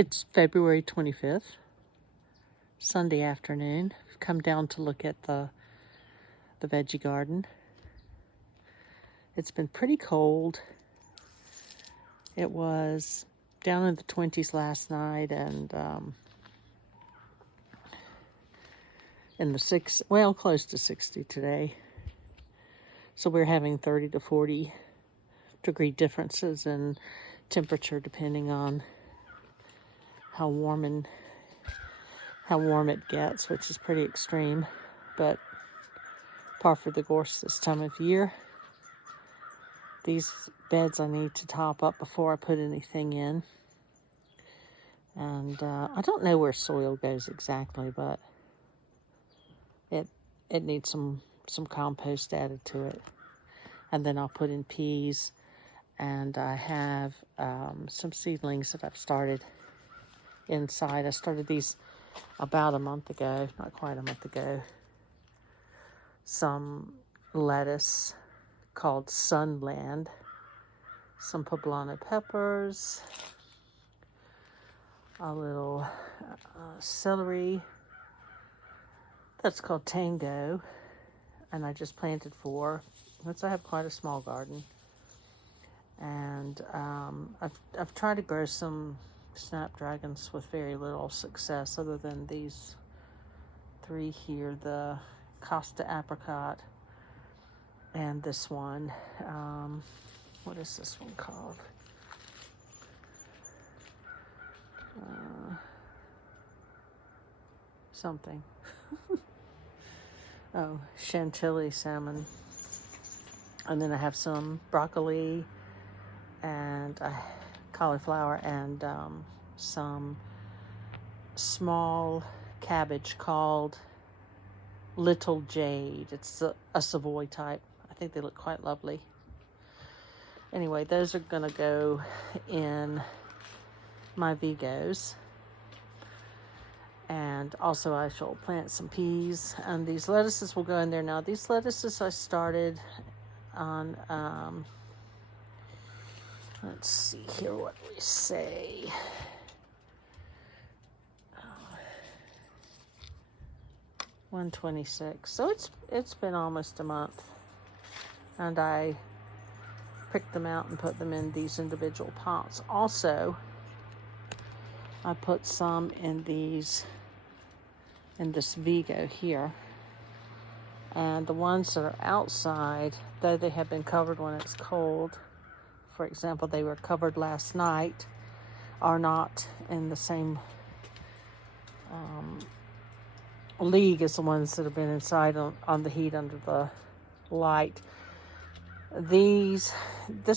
It's February 25th, Sunday afternoon. I've come down to look at the veggie garden. It's been pretty cold. It was down in the 20s last night and in the close to 60 today. So we're having 30 to 40 degree differences in temperature depending on how warm it gets, which is pretty extreme, but par for the course this time of year. These beds I need to top up before I put anything in. And I don't know where soil goes exactly, but it needs some compost added to it. And then I'll put in peas, and I have some seedlings that I've started inside. I started these about a month ago, not quite a month ago. Some lettuce called Sunland, some poblano peppers, a little celery that's called Tango, and I just planted 4. Since I have quite a small garden, and I've tried to grow some snapdragons with very little success, other than these 3 here: the Costa apricot and this one. What is this one called? Something. Oh, Chantilly salmon. And then I have some broccoli and cauliflower and some small cabbage called Little Jade. It's a Savoy type. I think they look quite lovely. Anyway, those are going to go in my Vigos. And also I shall plant some peas, and these lettuces will go in there. Now, these lettuces I started on, let's see here what we say. 126. So it's been almost a month. And I picked them out and put them in these individual pots. Also, I put some in this Vigo here. And the ones that are outside, though they have been covered when it's cold, for example, they were covered last night, are not in the same league as the ones that have been inside on the heat under the light. This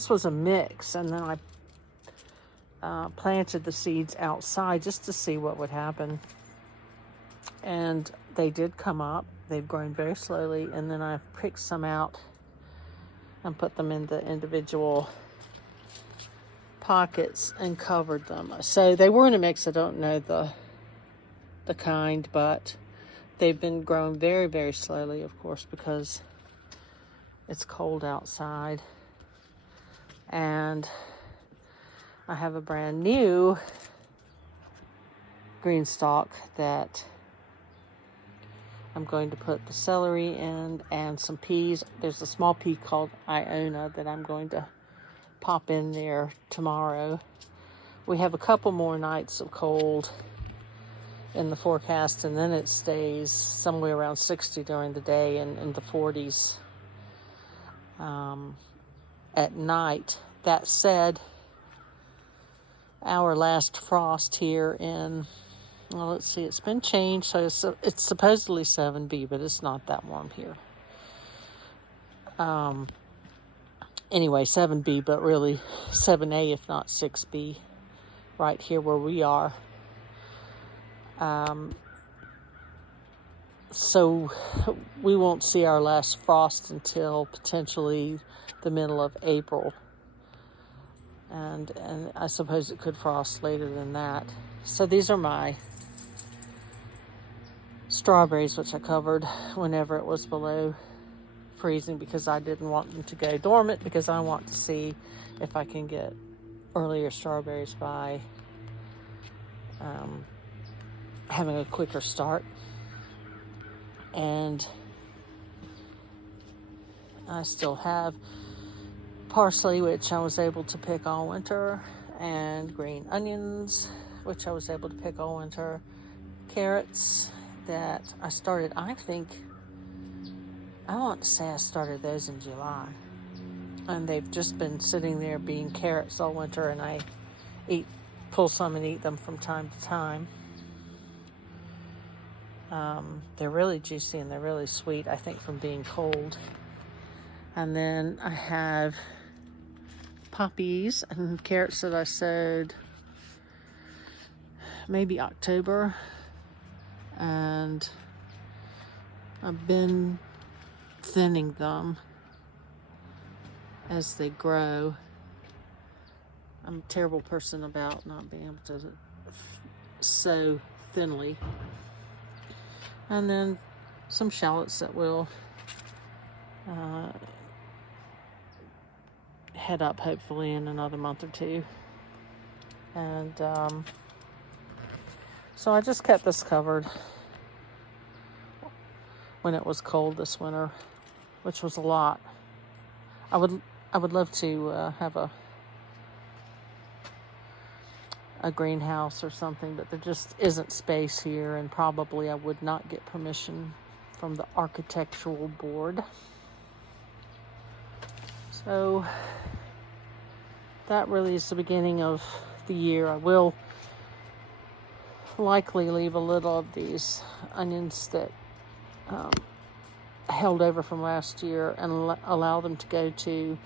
was a mix, and then I planted the seeds outside just to see what would happen. And they did come up. They've grown very slowly, and then I've picked some out and put them in the individual pockets and covered them. So they were in a mix. I don't know the kind, but they've been growing very, very slowly, of course, because it's cold outside. And I have a brand new green stalk that I'm going to put the celery in and some peas. There's a small pea called Iona that I'm going to pop in there tomorrow. We have a couple more nights of cold in the forecast, and then it stays somewhere around 60 during the day and in the 40s at night. That said, our last frost here in, well, let's see, it's been changed, so it's supposedly 7B, but it's not that warm here. Anyway, 7B, but really 7A, if not 6B, right here where we are. So we won't see our last frost until potentially the middle of April. And I suppose it could frost later than that. So these are my strawberries, which I covered whenever it was below freezing, because I didn't want them to go dormant, because I want to see if I can get earlier strawberries by having a quicker start. And I still have parsley, which I was able to pick all winter, and green onions, which I was able to pick all winter, carrots that I started, I want to say I started those in July, and they've just been sitting there being carrots all winter, and I pull some and eat them from time to time. They're really juicy and they're really sweet, I think, from being cold. And then I have poppies and carrots that I sowed maybe October, and I've been thinning them as they grow. I'm a terrible person about not being able to sow thinly. And then some shallots that will head up hopefully in another month or two. And so I just kept this covered when it was cold this winter, which was a lot. I would love to have a greenhouse or something, but there just isn't space here, and probably I would not get permission from the architectural board. So that really is the beginning of the year. I will likely leave a little of these onions that held over from last year and allow them to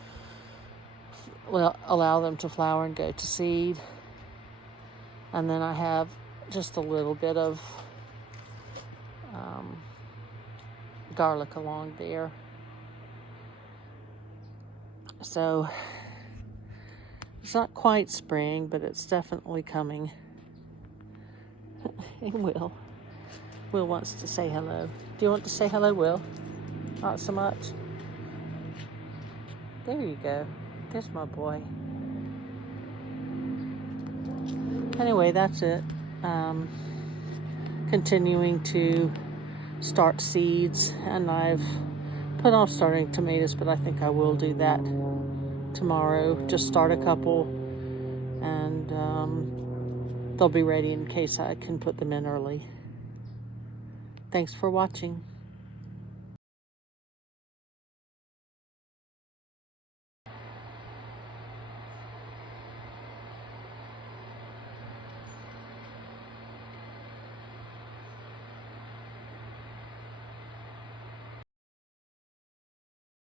flower and go to seed. And then I have just a little bit of garlic along there. So it's not quite spring, but it's definitely coming. Hey, Will. Will wants to say hello. Do you want to say hello, Will? Not so much. There you go. There's my boy. Anyway, that's it. Continuing to start seeds, and I've put off starting tomatoes, but I think I will do that tomorrow. Just start a couple, and they'll be ready in case I can put them in early. Thanks for watching.